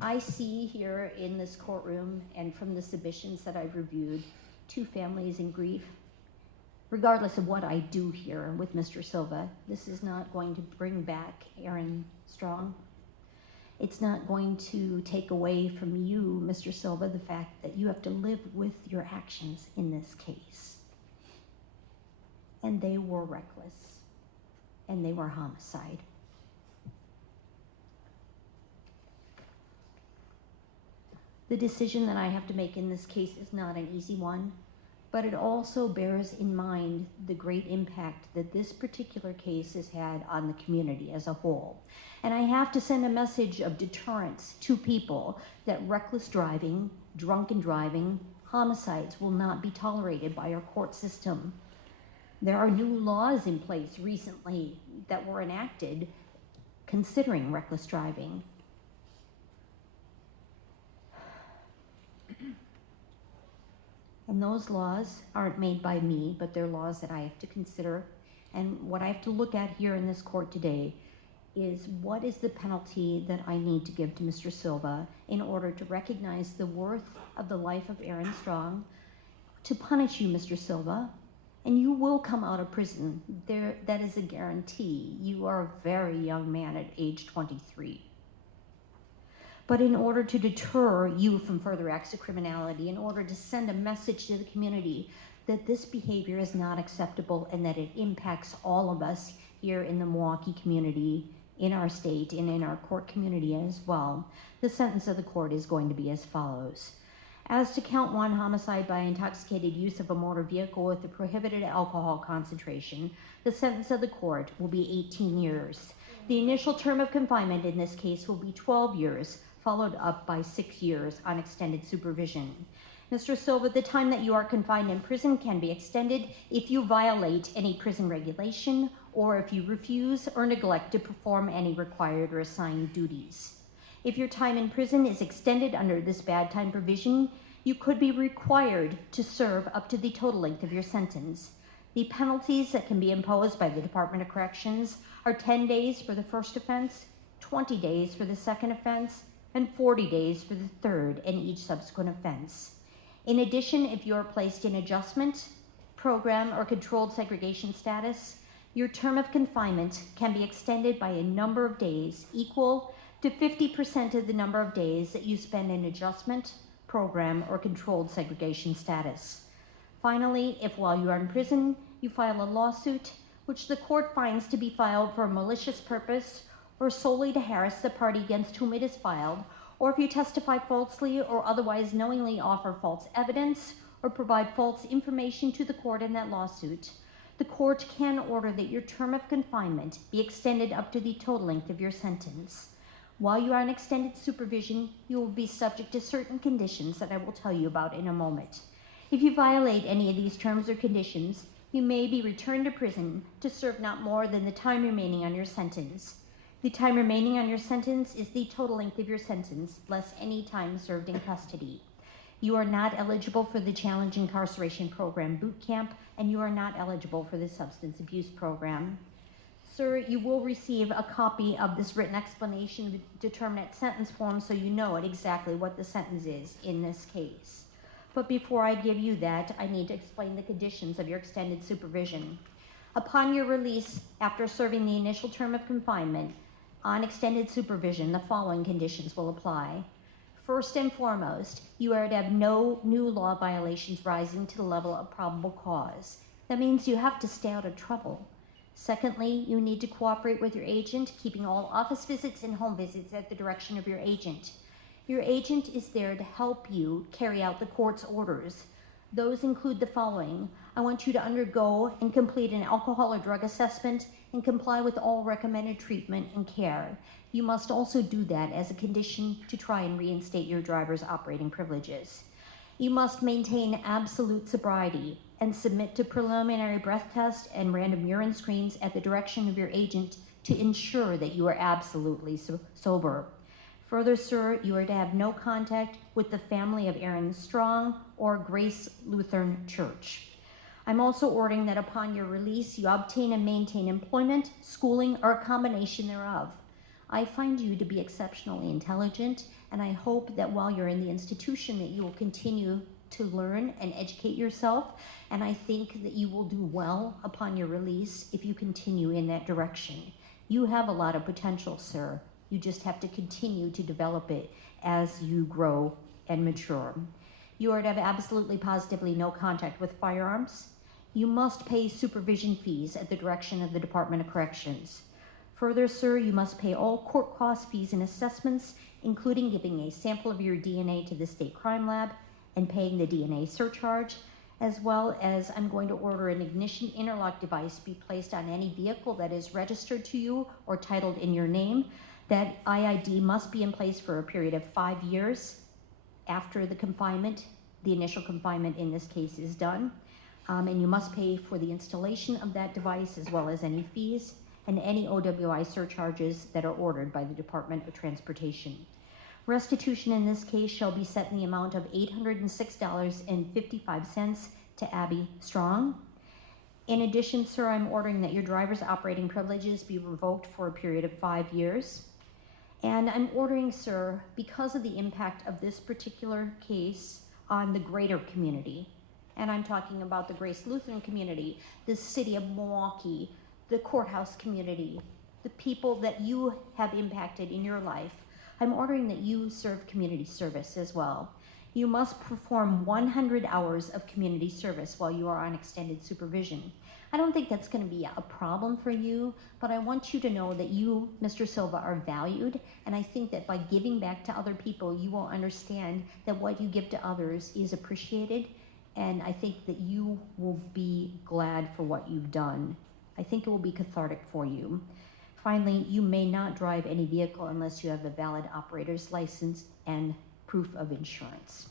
I see here in this courtroom and from the submissions that I've reviewed, two families in grief. Regardless of what I do here with Mr. Silva, this is not going to bring back Aaron Strong. It's not going to take away from you, Mr. Silva, the fact that you have to live with your actions in this case. And they were reckless, and they were homicide. The decision that I have to make in this case is not an easy one, but it also bears in mind the great impact that this particular case has had on the community as a whole. And I have to send a message of deterrence to people that reckless driving, drunken driving, homicides will not be tolerated by our court system. There are new laws in place recently that were enacted considering reckless driving. And those laws aren't made by me, but they're laws that I have to consider. And what I have to look at here in this court today is what is the penalty that I need to give to Mr. Silva in order to recognize the worth of the life of Aaron Strong, to punish you, Mr. Silva, and you will come out of prison. That is a guarantee. You are a very young man at age 23. But in order to deter you from further acts of criminality, in order to send a message to the community that this behavior is not acceptable and that it impacts all of us here in the Milwaukee community, in our state, and in our court community as well, the sentence of the court is going to be as follows. As to count 1, homicide by intoxicated use of a motor vehicle with a prohibited alcohol concentration, the sentence of the court will be 18 years. The initial term of confinement in this case will be 12 years, followed up by 6 years on extended supervision. Mr. Silva, the time that you are confined in prison can be extended if you violate any prison regulation or if you refuse or neglect to perform any required or assigned duties. If your time in prison is extended under this bad time provision, you could be required to serve up to the total length of your sentence. The penalties that can be imposed by the Department of Corrections are 10 days for the first offense, 20 days for the second offense, and 40 days for the third and each subsequent offense. In addition, if you are placed in adjustment, program, or controlled segregation status, your term of confinement can be extended by a number of days equal to 50% of the number of days that you spend in adjustment, program, or controlled segregation status. Finally, if while you are in prison, you file a lawsuit, which the court finds to be filed for a malicious purpose or solely to harass the party against whom it is filed, or if you testify falsely or otherwise knowingly offer false evidence or provide false information to the court in that lawsuit, the court can order that your term of confinement be extended up to the total length of your sentence. While you are on extended supervision, you will be subject to certain conditions that I will tell you about in a moment. If you violate any of these terms or conditions, you may be returned to prison to serve not more than the time remaining on your sentence. The time remaining on your sentence is the total length of your sentence, less any time served in custody. You are not eligible for the Challenge Incarceration Program boot camp, and you are not eligible for the Substance Abuse Program. Sir, you will receive a copy of this written explanation of the determinate sentence form so you know exactly what the sentence is in this case. But before I give you that, I need to explain the conditions of your extended supervision. Upon your release after serving the initial term of confinement, on extended supervision, the following conditions will apply. First and foremost, you are to have no new law violations rising to the level of probable cause. That means you have to stay out of trouble. Secondly, you need to cooperate with your agent, keeping all office visits and home visits at the direction of your agent. Your agent is there to help you carry out the court's orders. Those include the following. I want you to undergo and complete an alcohol or drug assessment and comply with all recommended treatment and care. You must also do that as a condition to try and reinstate your driver's operating privileges. You must maintain absolute sobriety and submit to preliminary breath tests and random urine screens at the direction of your agent to ensure that you are absolutely sober. Further, sir, you are to have no contact with the family of Aaron Strong or Grace Lutheran Church. I'm also ordering that upon your release, you obtain and maintain employment, schooling, or a combination thereof. I find you to be exceptionally intelligent, and I hope that while you're in the institution that you will continue to learn and educate yourself, and I think that you will do well upon your release if you continue in that direction. You have a lot of potential, sir. You just have to continue to develop it as you grow and mature. You are to have absolutely positively no contact with firearms. You must pay supervision fees at the direction of the Department of Corrections. Further, sir, you must pay all court cost fees and assessments, including giving a sample of your DNA to the state crime lab and paying the DNA surcharge, as well as I'm going to order an ignition interlock device be placed on any vehicle that is registered to you or titled in your name. That IID must be in place for a period of 5 years after the confinement. The initial confinement in this case is done. And you must pay for the installation of that device as well as any fees and any OWI surcharges that are ordered by the Department of Transportation. Restitution in this case shall be set in the amount of $806.55 to Abby Strong. In addition, sir, I'm ordering that your driver's operating privileges be revoked for a period of 5 years. And I'm ordering, sir, because of the impact of this particular case on the greater community, and I'm talking about the Grace Lutheran community, the city of Milwaukee, the courthouse community, the people that you have impacted in your life, I'm ordering that you serve community service as well. You must perform 100 hours of community service while you are on extended supervision. I don't think that's going to be a problem for you, but I want you to know that you, Mr. Silva, are valued, and I think that by giving back to other people, you will understand that what you give to others is appreciated, and I think that you will be glad for what you've done. I think it will be cathartic for you. Finally, you may not drive any vehicle unless you have a valid operator's license and proof of insurance.